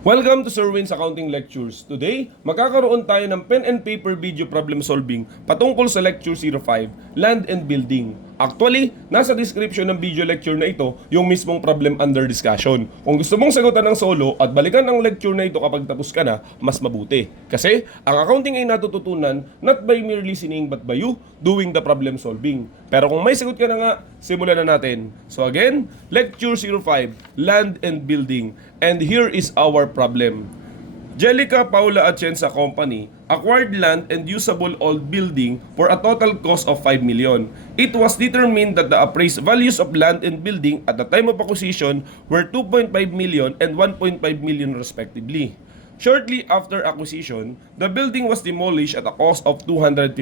Welcome to Sir Win's Accounting Lectures. Today, magkakaroon tayo ng pen and paper video problem solving patungkol sa Lecture 05, Land and Building. Actually, nasa description ng video lecture na ito yung mismong problem under discussion. Kung gusto mong sagutan ng solo at balikan ang lecture na ito kapag tapos ka na, mas mabuti. Kasi, ang accounting ay natututunan not by merely listening but by you doing the problem solving. Pero kung may sagot ka na nga, simulan na natin. So again, Lecture 05, Land and Building. And here is our problem. Jellica Paula Atienza Company acquired land and usable old building for a total cost of 5 million. It was determined that the appraised values of land and building at the time of acquisition were 2.5 million and 1.5 million respectively. Shortly after acquisition, the building was demolished at a cost of 250,000.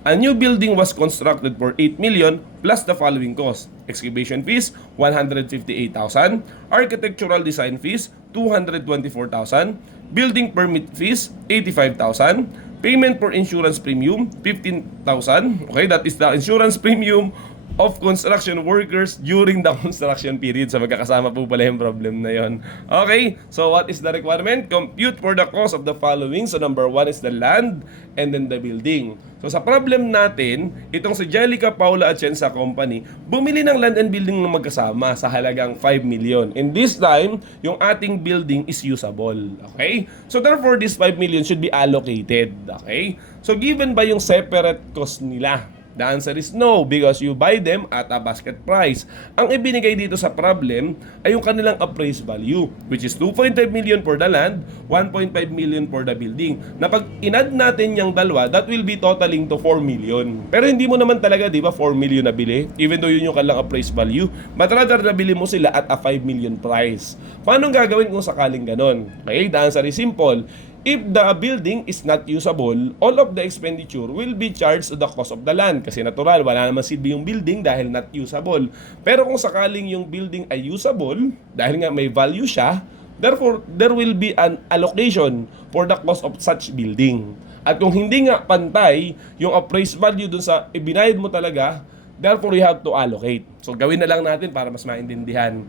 A new building was constructed for 8 million plus the following costs: excavation fees 158,000, architectural design fees 224,000, building permit fees 85,000, payment for insurance premium 15,000. Okay, that is the insurance premium of construction workers during the construction period. So magkakasama po pala yung problem na yon. Okay, so what is the requirement? Compute for the cost of the following. So number 1 is the land and then the building. So sa problem natin, itong si Jellica Paula Atienza Company, bumili ng land and building na magkasama sa halagang 5 million. In this time, yung ating building is usable. Okay? So therefore, this 5 million should be allocated. Okay? So given ba yung separate cost nila? The answer is no, because you buy them at a basket price. Ang ibinigay dito sa problem ay yung kanilang appraised value, which is 2.5 million for the land, 1.5 million for the building. Na pag in-add natin yung dalawa, that will be totaling to 4 million. Pero hindi mo naman talaga, di ba, 4 million na bili, even though yun yung kanilang appraised value, but rather nabili mo sila at a 5 million price. Paano gagawin kung sakaling ganon? Okay, the answer is simple. If the building is not usable, all of the expenditure will be charged to the cost of the land. Kasi natural, wala naman silbi yung building dahil not usable. Pero kung sakaling yung building ay usable, dahil nga may value siya, therefore, there will be an allocation for the cost of such building. At kung hindi nga pantay yung appraised value dun sa ibinayad mo talaga, therefore, you have to allocate. So, gawin na lang natin para mas maintindihan.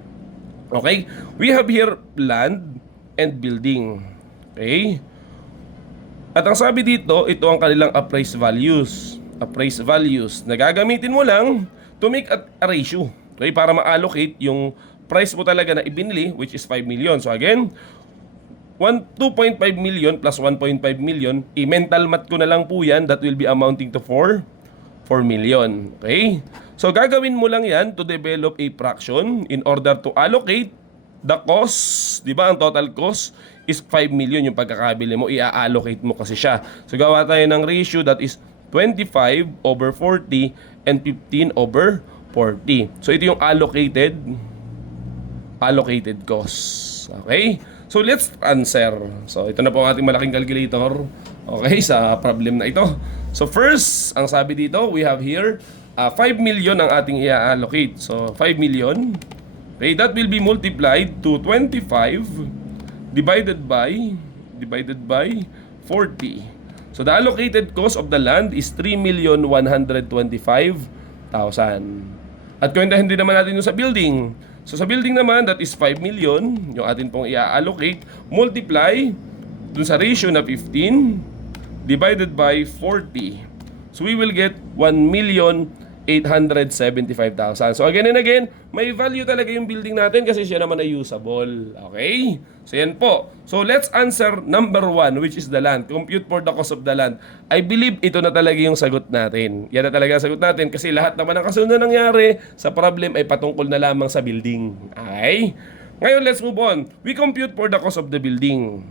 Okay? We have here land and building. Okay? At ang sabi dito, ito ang kanilang appraised values. Appraised values na gagamitin mo lang to make a ratio. Okay? Para ma-allocate yung price mo talaga na ibinili, which is 5 million. So again, 2.5 million plus 1.5 million, i-mental math ko na lang po yan, that will be amounting to 4 million. Okay? So gagawin mo lang yan to develop a fraction in order to allocate the cost, di ba? Ang total cost is 5 million yung pagkakabili mo, i-allocate mo kasi siya. So gawa tayo ng ratio that is 25 over 40 and 15 over 40. So ito yung allocated costs. Okay? So let's answer. So ito na po ang ating malaking calculator. Okay, sa problem na ito. So first, ang sabi dito, we have here 5 million ang ating i-allocate. So 5 million. Okay, that will be multiplied to 25 divided by 40. So the allocated cost of the land is 3,125,000. At kwentahin din naman natin yung sa building. So sa building naman, that is 5 million, yung atin pong i-allocate, multiply dun sa ratio na 15 divided by 40. So we will get 1,875,000. So again and again, may value talaga yung building natin kasi siya naman ay usable. Okay? So yan po. So let's answer number 1, which is the land. Compute for the cost of the land. I believe ito na talaga yung sagot natin. Yan na talaga ang sagot natin kasi lahat naman ng kasunod na nangyari sa problem ay patungkol na lamang sa building. Okay? Ngayon, let's move on. We compute for the cost of the building.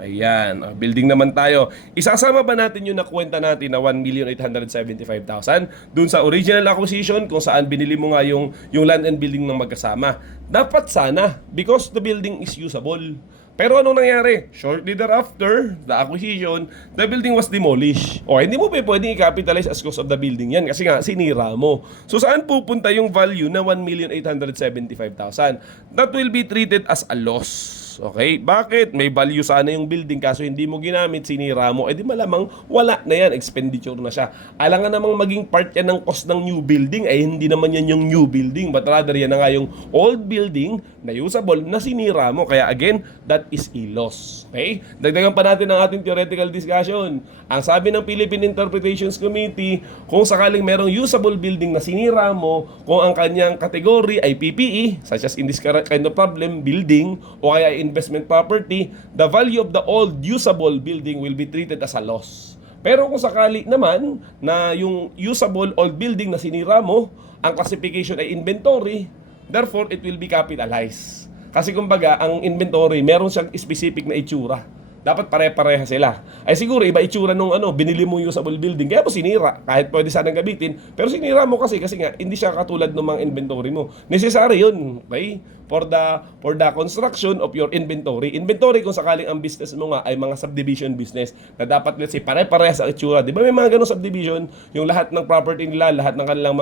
Ayan, building naman tayo. Isasama ba natin yung nakuwenta natin na 1,875,000 dun sa original acquisition kung saan binili mo nga yung land and building ng magkasama? Dapat sana, because the building is usable. Pero anong nangyari? Shortly thereafter, the acquisition, the building was demolished. O, hindi mo pa pwedeng i-capitalize as cost of the building yan kasi nga sinira mo. So saan pupunta yung value na 1,875,000? That will be treated as a loss. Okay? Bakit? May value sana yung building kaso hindi mo ginamit, sinira mo. Eh di malamang wala na yan, expenditure na siya. Alangan namang maging part yan ng cost ng new building, eh hindi naman yan yung new building, but rather yan na nga yung old building na usable na sinira mo. Kaya again, that is a loss. Okay? Dagdagan pa natin ang ating theoretical discussion. Ang sabi ng Philippine Interpretations Committee, kung sakaling merong usable building na sinira mo, kung ang kanyang category ay PPE, such as in this kind of problem, building, o kaya investment property, the value of the old usable building will be treated as a loss. Pero kung sakali naman na yung usable old building na sinira mo, ang classification ay inventory, therefore it will be capitalized. Kasi kumbaga, ang inventory, meron siyang specific na itsura. Dapat pare-pareha sila. Ay siguro, iba itsura nung binili mo usable building, kaya mo sinira. Kahit pwede sanang gamitin, pero sinira mo kasi nga, hindi siya katulad ng mga inventory mo. Necessary yun, okay? For the construction of your inventory. Inventory kung sakaling ang business mo nga ay mga subdivision business na dapat, let's say, pare-pareha sa itsura. Di ba may mga ganong subdivision? Yung lahat ng property nila, lahat ng kanilang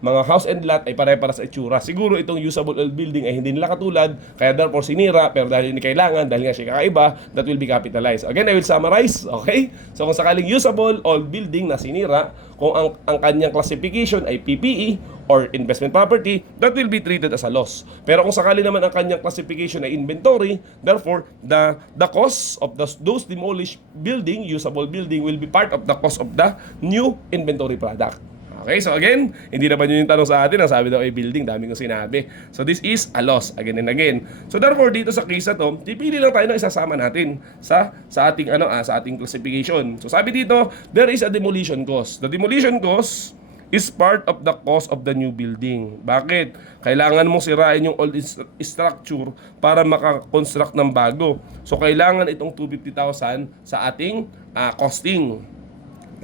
mga house and lot ay pare-pareha sa itsura. Siguro itong usable old building ay hindi nila katulad, kaya therefore sinira, pero dahil hindi kailangan, dahil nga siya kakaiba, that will be capitalized. Again, I will summarize, okay? So kung sakaling usable old building na sinira, kung ang kanyang classification ay PPE or investment property, that will be treated as a loss. Pero kung sakali naman ang kanyang classification ay inventory, therefore, the cost of those demolished building, usable building, will be part of the cost of the new inventory product. Okay, so again, hindi naman yun yung tanong sa atin. Ang sabi daw ay building, dami kong sinabi. So this is a loss, again and again. So therefore, dito sa case na to, pipili lang tayo ng isasama natin sa ating sa ating classification. So sabi dito, there is a demolition cost. The demolition cost is part of the cost of the new building. Bakit? Kailangan mong sirain yung old structure para makakonstruct ng bago. So kailangan itong 250,000 sa ating costing.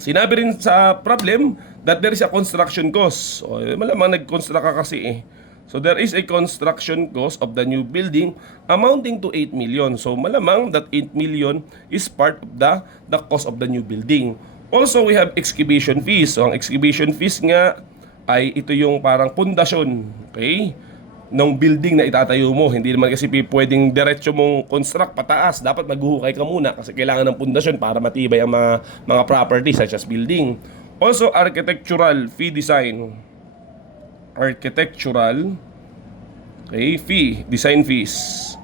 Sinabi rin sa problem that there is a construction cost. O, malamang nag-construct ka kasi eh. So there is a construction cost of the new building amounting to 8 million. So malamang that 8 million is part of the cost of the new building. Also, we have excavation fees. So ang excavation fees nga ay ito yung parang pundasyon, okay, ng building na itatayo mo. Hindi naman kasi pwedeng diretso mong construct pataas. Dapat maghuhukay ka muna kasi kailangan ng pundasyon para matibay ang mga properties such as building. Also, architectural fee design. Architectural, okay, fee, design fees.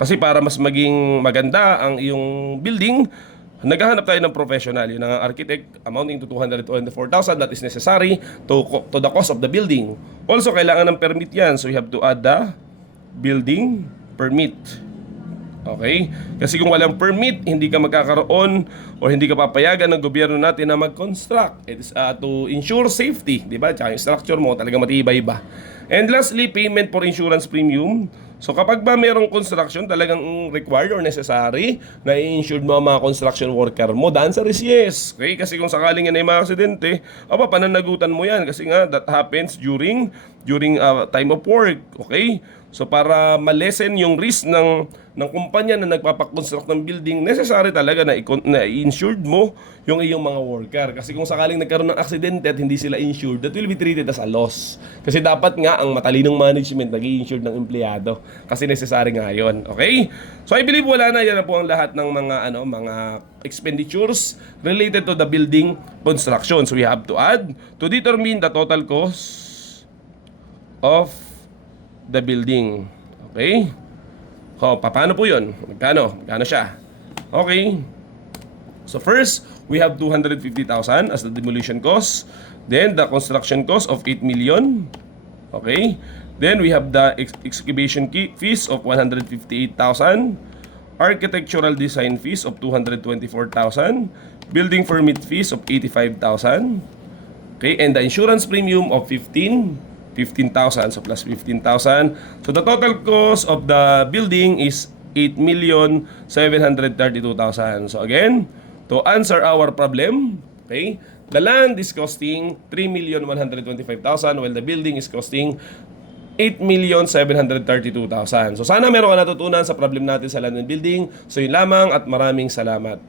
Kasi para mas maging maganda ang iyong building, naghahanap tayo ng professional, yun ang architect, amounting to 224,000 that is necessary to the cost of the building. Also, kailangan ng permit yan. So, you have to add the building permit. Okay? Kasi kung walang permit, hindi ka magkakaroon o hindi ka papayagan ng gobyerno natin na mag-construct. It is to ensure safety, di ba? Tsaka yung structure mo talaga matibay ba. And lastly, payment for insurance premium. So kapag ba mayroong construction talagang required or necessary na i-insured mo ang mga construction worker mo, the answer is yes. Okay? Kasi kung sakaling yan ay mga aksidente, pananagutan mo yan kasi nga that happens during time of work. Okay? So para ma-lessen yung risk ng kumpanya na nagpapakonstruct ng building, necessary talaga na i-insured mo yung iyong mga worker. Kasi kung sakaling nagkaroon ng aksidente at hindi sila insured, that will be treated as a loss. Kasi dapat nga ang matalinong management nag-i-insured ng empleyado. Kasi necessary nga yun. Okay? So I believe wala na, yan na po ang lahat ng mga expenditures related to the building construction. So we have to add to determine the total cost of the building. Okay? So, paano po yun? Magkano siya? Okay. So first, we have 250,000 as the demolition cost. Then, the construction cost of 8 million. Okay. Then, we have the excavation fees of 158,000. Architectural design fees of 224,000. Building permit fees of 85,000. Okay. And the insurance premium of 15,000. So plus 15,000. So the total cost of the building is 8,732,000. So again, to answer our problem, okay, the land is costing 3,125,000 while the building is costing 8,732,000. So sana meron ka natutunan sa problem natin sa land and building. So yun lamang at maraming salamat.